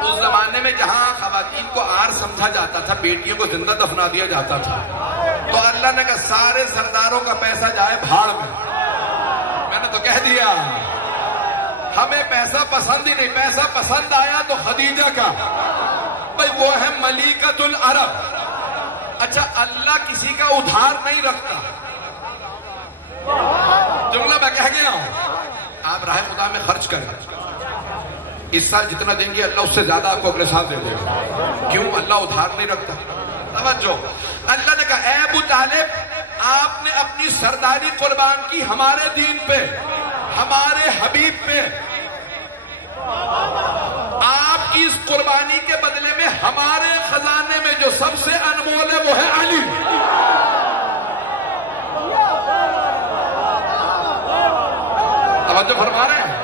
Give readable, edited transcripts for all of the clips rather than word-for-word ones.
اس زمانے میں جہاں خواتین کو آر سمجھا جاتا تھا، بیٹیوں کو زندہ دفنا دیا جاتا تھا، تو اللہ نے کہا سارے سرداروں کا پیسہ جائے بھاڑ میں. میں نے تو کہہ دیا ہمیں پیسہ پسند ہی نہیں، پیسہ پسند آیا تو خدیجہ کا، بھائی وہ ہے ملیکۃ العرب. اچھا اللہ کسی کا ادھار نہیں رکھتا. جملہ میں کہہ گیا ہوں، آپ راہ خدا میں خرچ کریں، اس سال جتنا دیں گے اللہ اس سے زیادہ آپ کو اگلے سال دے دے گا. کیوں؟ اللہ ادھار نہیں رکھتا. توجہ، اللہ نے کہا اے ابو طالب آپ نے اپنی سرداری قربان کی ہمارے دین پہ، ہمارے حبیب پہ. آپ کی اس قربانی کے بدلے میں ہمارے خزانے میں جو سب سے انمول ہے وہ ہے علی. توجہ فرما رہے ہیں؟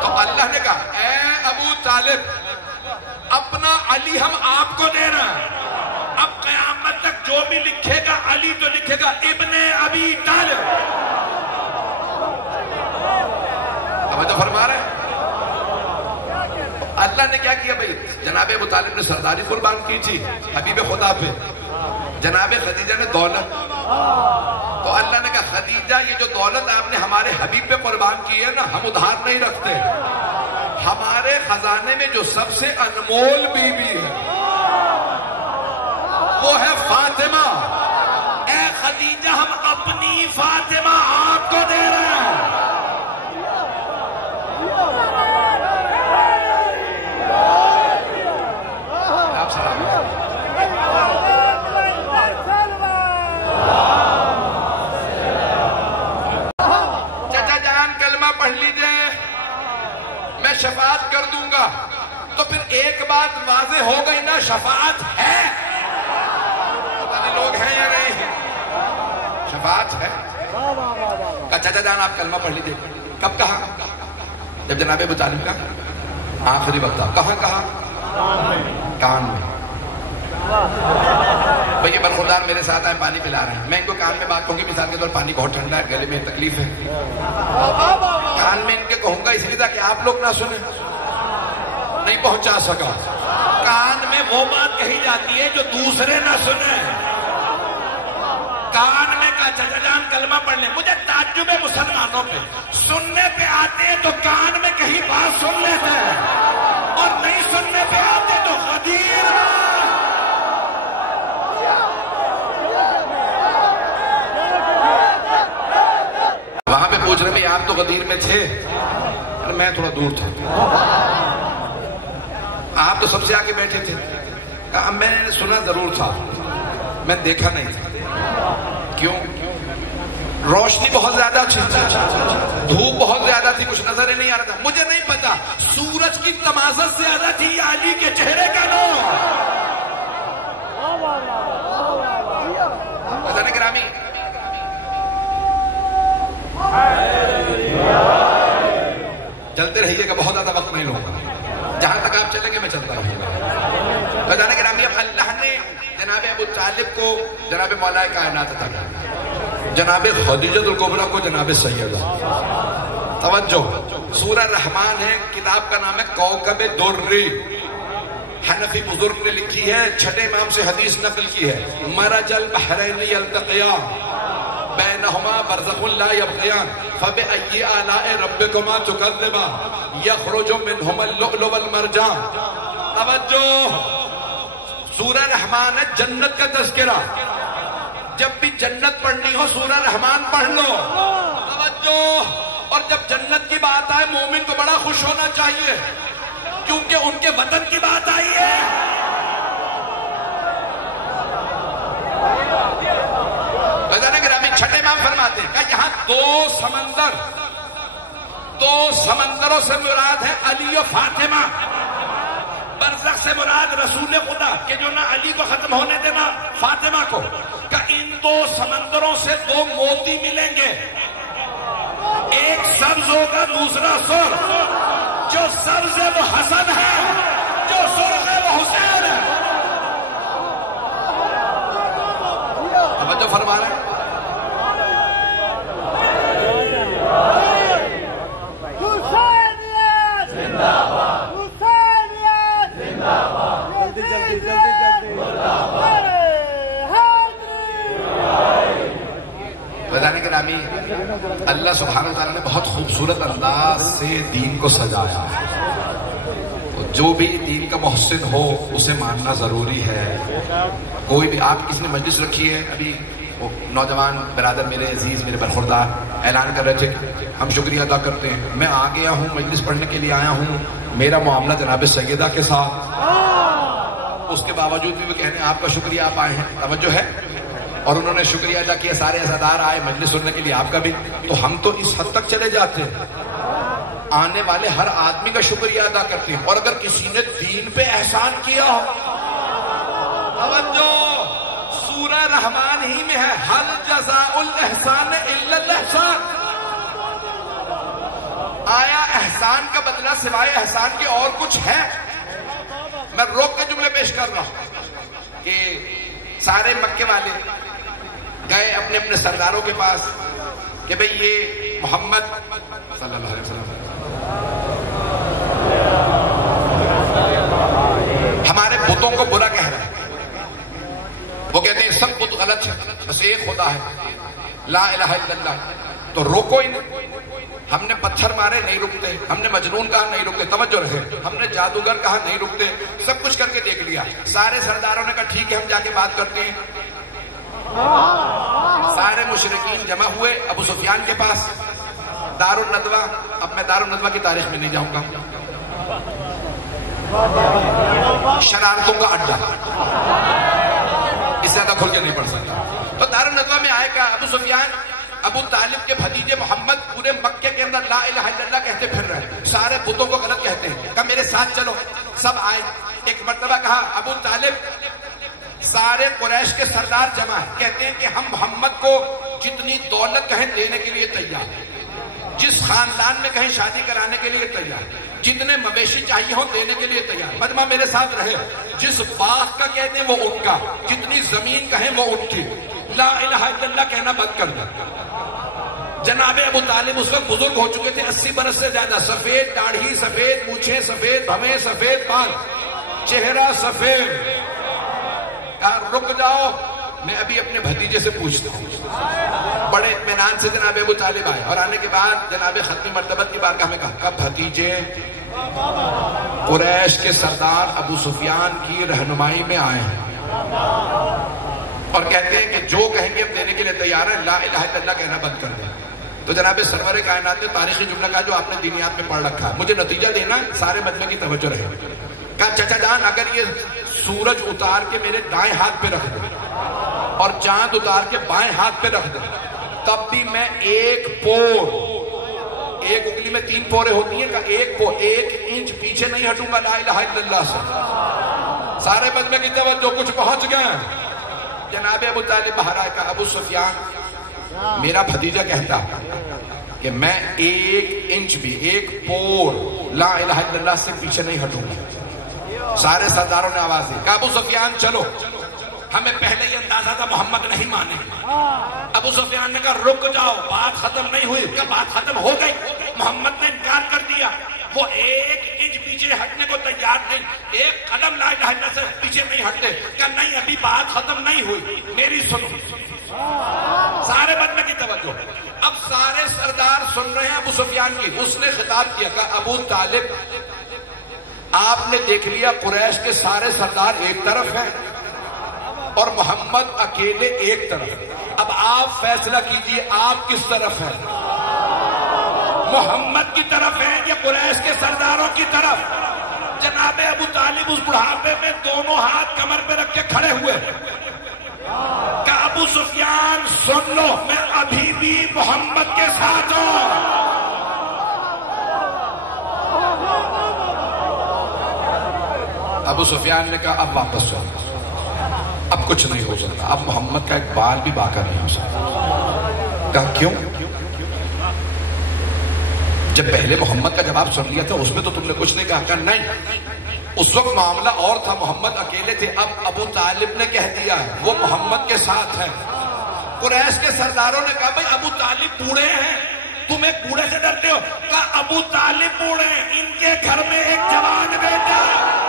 تو اللہ نے کہا اے ابو طالب اپنا علی ہم آپ کو دے رہے ہیں. اب قیامت تک جو بھی لکھے گا علی تو لکھے گا ابن ابی طالب. توجہ فرما رہے ہیں؟ اللہ نے کیا کیا بھائی؟ جناب ابو طالب نے سرداری قربان کی تھی حبیب خدا پہ، جناب خدیجہ نے دولت. تو اللہ نے کہا خدیجہ یہ جو دولت آپ نے ہمارے حبیب پہ قربان کی ہے نا، ہم ادھار نہیں رکھتے. ہمارے خزانے میں جو سب سے انمول بیوی ہے وہ ہے فاطمہ. اے خدیجہ ہم اپنی فاطمہ آپ کو دے رہے ہیں. آپ سلام. چچا جان کلمہ پڑھ لیجئے، میں شفاعت کر دوں گا. تو پھر ایک بات واضح ہو گئی نا، شفاعت ہے. پتہ نہیں لوگ ہیں یا نہیں، شفاعت ہے. چچا جان آپ کلمہ پڑھ لیجئے. کب کہا؟ جب جناب ابو طالب کا آخری وقت تھا. کہاں کہا؟ کان میں. بھئی برخوردار میرے ساتھ آئے، پانی پلا رہے ہیں. میں ان کو کان میں بات کہوں گی، مثال کے طور پانی بہت ٹھنڈا ہے، گلے میں تکلیف ہے. کان میں ان کے کہوں گا اس لیے تاکہ آپ لوگ نہ سنیں. نہیں پہنچا سکا. کان میں وہ بات کہی جاتی ہے جو دوسرے نہ سنیں. کان میں کہا چچا جان کلمہ پڑھ لیں. مجھے تعجب ہے مسلمانوں پہ، سننے پہ آتے ہیں تو کان میں کہیں بات سن لیتے ہیں، اور نہیں سننے پہ آتے تو غدیر. وہاں پہ پوچھ رہے بھئی آپ تو غدیر میں تھے. میں تھوڑا دور تھا. آپ تو سب سے آگے بیٹھے تھے. کہا میں نے سنا ضرور تھا، میں دیکھا نہیں تھا. کیوں؟ روشنی بہت زیادہ تھی، دھوپ بہت زیادہ تھی، کچھ نظر ہی نہیں آ رہا تھا. مجھے نہیں پتا سورج کی تمازت زیادہ تھی یا علی کے چہرے کا نور. خزانہ گرامی، چلتے رہیے گا، بہت زیادہ وقت نہیں لوں گا. جہاں تک آپ چلیں گے میں چلتا رہوں گا. خزانہ گرامی، اب اللہ نے جناب ابو طالب کو جناب مولا کائنات عطا کیا، جناب خدیجہ الکبریٰ کو جناب سیدہ. توجہ، سورہ رحمان ہے، کتاب کا نام ہے کوكب الدری. حنفی بزرگ نے لکھی ہے، چھٹے امام سے حدیث نقل کی ہے. مرج البحرین یلتقیان بینہما برزخ لا یبغیان فبأی آلاء ربکما تکذبان یخرج منہما اللؤلؤ والمرجان. توجہ، سورہ رحمان ہے جنت کا تذکرہ. جب بھی جنت پڑھنی ہو سورہ رحمان پڑھ لو. توجہ، اور جب جنت کی بات آئے مومن کو بڑا خوش ہونا چاہیے، کیونکہ ان کے وطن کی بات آئی ہے. چھٹے امام فرماتے ہیں کہ یہاں دو سمندروں سے مراد ہے علی و فاطمہ. برزخ سے مراد رسول خدا کہ جو نہ علی کو ختم ہونے دینا فاطمہ کو. کہ ان دو سمندروں سے دو موتی ملیں گے، ایک سبز ہوگا دوسرا سرخ. جو سبز ہے وہ حسن ہے، جو سرخ ہے وہ حسین ہے. توجہ فرما رہے ہیں؟ سبحانہ وتعالیٰ نے بہت خوبصورت انداز سے دین کو سجایا ہے. جو بھی دین کا محسن ہو اسے ماننا ضروری ہے. کوئی بھی آپ کسی نے مجلس رکھی ہے, ابھی وہ نوجوان برادر میرے عزیز میرے برخوردار اعلان کر رہے تھے کہ ہم شکریہ ادا کرتے ہیں, میں آ گیا ہوں مجلس پڑھنے کے لیے آیا ہوں, میرا معاملہ جناب سیدہ کے ساتھ, اس کے باوجود بھی وہ کہنے آپ کا شکریہ آپ آئے ہیں, توجہ ہے, اور انہوں نے شکریہ ادا کیا, سارے عزادار آئے مجلس سننے کے لیے, آپ کا بھی. تو ہم تو اس حد تک چلے جاتے ہیں, آنے والے ہر آدمی کا شکریہ ادا کرتے ہیں. اور اگر کسی نے دین پہ احسان کیا ہو, توجہ, سورہ رحمان ہی میں ہے, هل جزاء الاحسان الا الاحسان. آیا احسان کا بدلہ سوائے احسان کے اور کچھ ہے؟ میں روک کے جملے پیش کر رہا ہوں کہ سارے مکے والے گئے اپنے اپنے سرداروں کے پاس کہ بھئی یہ محمد صلی اللہ علیہ وسلم ہمارے بتوں کو برا کہہ رہے ہیں. وہ کہتے ہیں سب بت غلط ہے, بس ایک خدا ہے, لا الہ الا اللہ. تو روکو انہیں. ہم نے پتھر مارے نہیں رکتے, ہم نے مجنون کہا نہیں رکتے, توجہ رہے, ہم نے جادوگر کہا نہیں رکتے, سب کچھ کر کے دیکھ لیا. سارے سرداروں نے کہا ٹھیک ہے ہم جا کے بات کرتے ہیں. سارے مشرکین جمع ہوئے ابو سفیان کے پاس, دار الندوہ. اب میں دار الندوہ کی تاریخ میں نہیں جاؤں گا, شرارتوں کا اڈا, اس سے زیادہ کھل کے نہیں پڑھ سکتا. تو دار الندوہ میں آئے گا ابو سفیان ابو طالب کے بھتیجے محمد پورے مکے کے اندر لا الہ الا اللہ کہتے پھر رہے ہیں, سارے بتوں کو غلط کہتے ہیں. کہا میرے ساتھ چلو. سب آئے. ایک مرتبہ کہا ابو طالب, سارے قریش کے سردار جمع ہیں, کہتے ہیں کہ ہم محمد کو جتنی دولت کہیں دینے کے لیے تیار, جس خاندان میں کہیں شادی کرانے کے لیے تیار, جتنے مویشی چاہیے ہوں دینے کے لیے تیار. مجمع میرے ساتھ رہے. جس باغ کا کہتے ہیں وہ ان کا, جتنی زمین کہیں وہ ان کی. لا الہ الا اللہ کہنا بند کر دیں. جناب ابو طالب اس وقت بزرگ ہو چکے تھے, 80 برس سے زیادہ, سفید داڑھی, سفید مونچھیں, سفید بھویں, سفید بال, چہرہ سفید. کہا رک جاؤ, میں ابھی اپنے بھتیجے سے پوچھتا ہوں. بڑے اطمینان سے جناب ابو طالب آئے, اور آنے کے بعد جناب ختمی مرتبت کی بارگاہ میں کہا بھتیجے قریش کے سردار ابو سفیان کی رہنمائی میں آئے ہیں اور کہتے ہیں کہ جو کہیں گے ہم دینے کے لیے تیار ہیں, لا الہ الا اللہ کہنا بند کر دیں. تو جناب سرور کائنات نے تاریخی جملہ کہا جو آپ نے دینیات میں پڑھ رکھا ہے, مجھے نتیجہ دینا, سارے مجمع کی توجہ رہے. کہا چچا جان اگر یہ سورج اتار کے میرے دائیں ہاتھ پہ رکھ دیں اور چاند اتار کے بائیں ہاتھ پہ رکھ دیں, تب بھی میں ایک پور, ایک انگلی میں 3 پورے ہوتی ہیں, کہ ایک پور 1 انچ پیچھے نہیں ہٹوں گا لا الہ الا اللہ سے. سارے مجمع کی توجہ, کچھ پہنچ گئے. جناب ابو طالب باہر آئے. کہا ابو سفیان میرا بھتیجا کہتا کہ میں 1 انچ بھی, 1 پور لا الہ الا اللہ سے پیچھے نہیں ہٹوں گا. سارے سرداروں نے آواز دی. کہا ابو سفیان چلو, ہمیں پہلے ہی اندازہ تھا محمد نہیں مانے. ابو سفیان نے کہا رک جاؤ, بات ختم نہیں ہوئی. کیا بات ختم ہو گئی؟ محمد نے انکار کر دیا. وہ 1 انچ پیچھے ہٹنے کو تیار نہیں, 1 قدم لا الہ الا اللہ سے پیچھے نہیں ہٹتے. کہا نہیں ابھی بات ختم نہیں ہوئی, میری سنو. سارے مجمع کی توجہ. اب سارے سردار سن رہے ہیں ابو سفیان کی. اس نے خطاب کیا, کہا ابو طالب آپ نے دیکھ لیا قریش کے سارے سردار ایک طرف ہیں اور محمد اکیلے ایک طرف. اب آپ فیصلہ کیجئے آپ کس طرف ہیں, محمد کی طرف ہیں یا قریش کے سرداروں کی طرف؟ جناب ابو طالب اس بڑھاپے میں دونوں ہاتھ کمر پہ رکھ کے کھڑے ہوئے. کہ ابو سفیان سن لو, میں ابھی بھی محمد کے ساتھ ہوں. ابو سفیان نے کہا اب واپس جاؤ, اب کچھ نہیں ہو سکتا, اب محمد کا ایک بال بھی باقی نہیں ہو سکتا. کہا کیوں؟ جب پہلے محمد کا جواب سن لیا تھا اس میں تو تم نے کچھ نہیں کہا. کہا نہیں, اس وقت معاملہ اور تھا, محمد اکیلے تھے. اب ابو طالب نے کہہ دیا ہے وہ محمد کے ساتھ ہے. قریش کے سرداروں نے کہا بھائی ابو طالب بوڑھے ہیں, تمہیں بوڑھے سے ڈرتے ہو؟ کہا ابو طالب بوڑھے ہیں, ان کے گھر میں ایک جوان بیٹا ہے.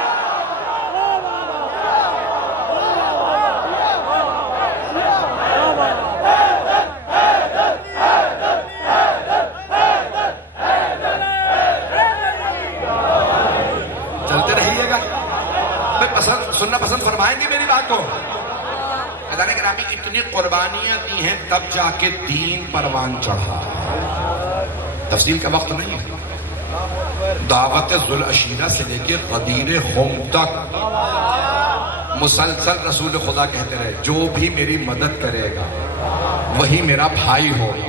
سننا پسند فرمائیں گے میری بات کو؟ عزیزان گرامی اتنی قربانیاں دی ہیں تب جا کے دین پروان چڑھا. تفصیل کا وقت نہیں ہے. دعوت ذوالعشیرہ سے لے کے غدیر خم تک مسلسل رسول خدا کہتے رہے جو بھی میری مدد کرے گا وہی میرا بھائی ہوگا،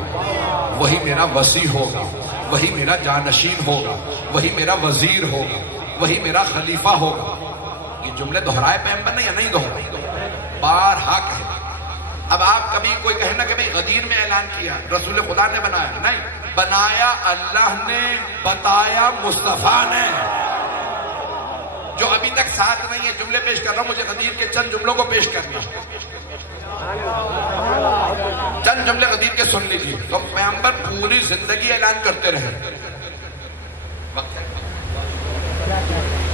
وہی میرا وصی ہوگا، وہی میرا جانشین ہوگا، وہی میرا وزیر ہوگا، وہی میرا خلیفہ ہوگا. یہ جملے دہرائے پیغمبر نے یا نہیں دہرائے؟ بارہا کہے. اب آپ کبھی کوئی کہے نا کہ بھئی غدیر میں اعلان کیا، رسول خدا نے بنایا، نہیں، بنایا اللہ نے، بتایا مصطفیٰ نے. جو ابھی تک ساتھ نہیں ہے جملے پیش کر رہا ہوں، مجھے غدیر کے چند جملوں کو پیش کرنا، چند جملے غدیر کے سن لیجیے. تو پیغمبر پوری زندگی اعلان کرتے رہے،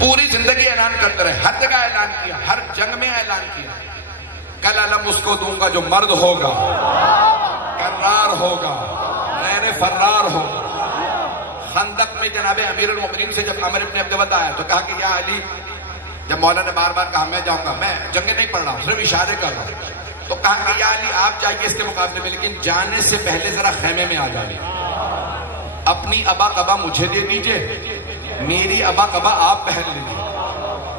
پوری زندگی اعلان کرتے رہے، ہر جگہ اعلان کیا، ہر جنگ میں اعلان کیا. کل علم اس کو دوں گا جو مرد ہوگا، کرار ہوگا، غیر فرار ہوگا. خندق میں جناب امیر المؤمنین سے جب عمر ابن عبدود آیا تو کہا کہ یا علی، جب مولا نے بار بار کہا میں جاؤں گا، میں جنگیں نہیں پڑھ رہا ہوں، صرف اشارے کر رہا ہوں، تو کہا کہ یا علی آپ جائیے اس کے مقابلے میں، لیکن جانے سے پہلے ذرا خیمے میں آ جائیے. اپنی ابا قبا مجھے دے دیجئے، میری ابا قبا آپ پہن لیجیے.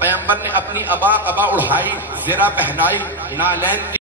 پیغمبر نے اپنی ابا قبا اڑھائی، زرہ پہنائی، نالین